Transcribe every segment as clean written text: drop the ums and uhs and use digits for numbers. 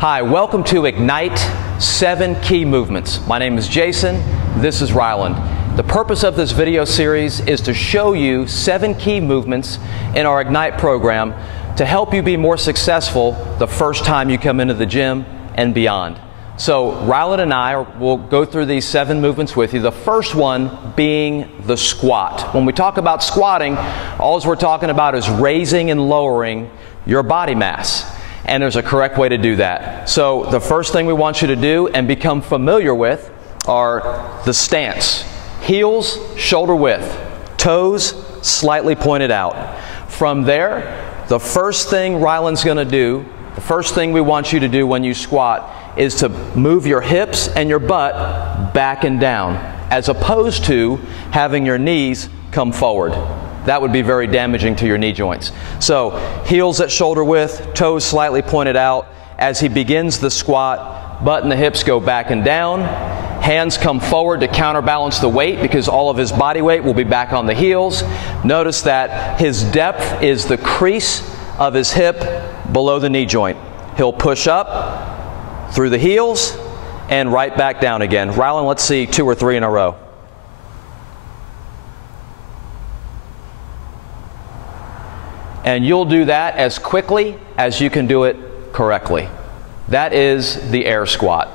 Hi, welcome to Ignite 7 Key Movements. My name is Jason, this is Ryland. The purpose of this video series is to show you 7 key movements in our Ignite program to help you be more successful the first time you come into the gym and beyond. So Ryland and I will go through these 7 movements with you. The first one being the squat. When we talk about squatting, all we're talking about is raising and lowering your body mass. And there's a correct way to do that. So the first thing we want you to do and become familiar with are the stance. Heels shoulder width, toes slightly pointed out. From there, the first thing Ryland's going to do, the first thing we want you to do when you squat is to move your hips and your butt back and down, as opposed to having your knees come forward. That would be very damaging to your knee joints. So heels at shoulder width, toes slightly pointed out. As he begins the squat, butt and the hips go back and down. Hands come forward to counterbalance the weight because all of his body weight will be back on the heels. Notice that his depth is the crease of his hip below the knee joint. He'll push up through the heels and right back down again. Ryland, let's see 2 or 3 in a row. And you'll do that as quickly as you can do it correctly. That is the air squat.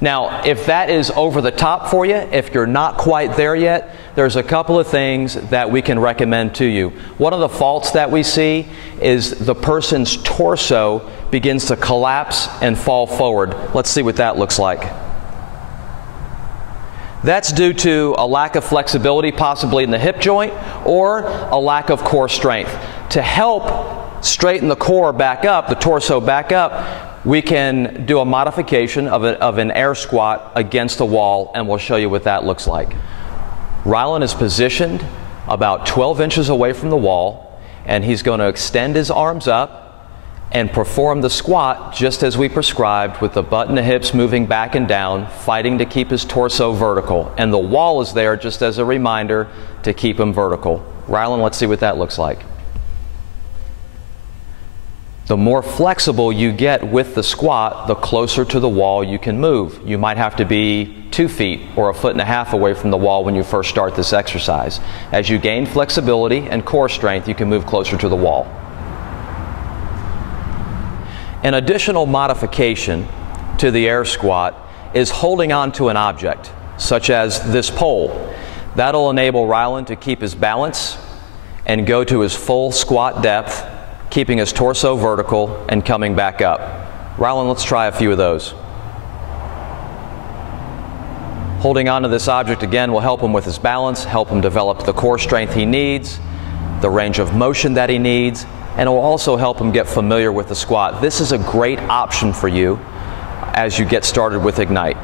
Now, if that is over the top for you, if you're not quite there yet, there's a couple of things that we can recommend to you. One of the faults that we see is the person's torso begins to collapse and fall forward. Let's see what that looks like. That's due to a lack of flexibility, possibly in the hip joint, or a lack of core strength. To help straighten the core back up, the torso back up, we can do a modification of an air squat against the wall, and we'll show you what that looks like. Ryland is positioned about 12 inches away from the wall, and he's going to extend his arms up and perform the squat just as we prescribed, with the butt and the hips moving back and down, fighting to keep his torso vertical. And the wall is there just as a reminder to keep him vertical. Ryland, let's see what that looks like. The more flexible you get with the squat, the closer to the wall you can move. You might have to be 2 feet or 1.5 feet away from the wall when you first start this exercise. As you gain flexibility and core strength, you can move closer to the wall. An additional modification to the air squat is holding on to an object, such as this pole. That'll enable Ryland to keep his balance and go to his full squat depth, keeping his torso vertical and coming back up. Ryland, let's try a few of those. Holding on to this object again will help him with his balance, help him develop the core strength he needs, the range of motion that he needs, and it will also help him get familiar with the squat. This is a great option for you as you get started with Ignite.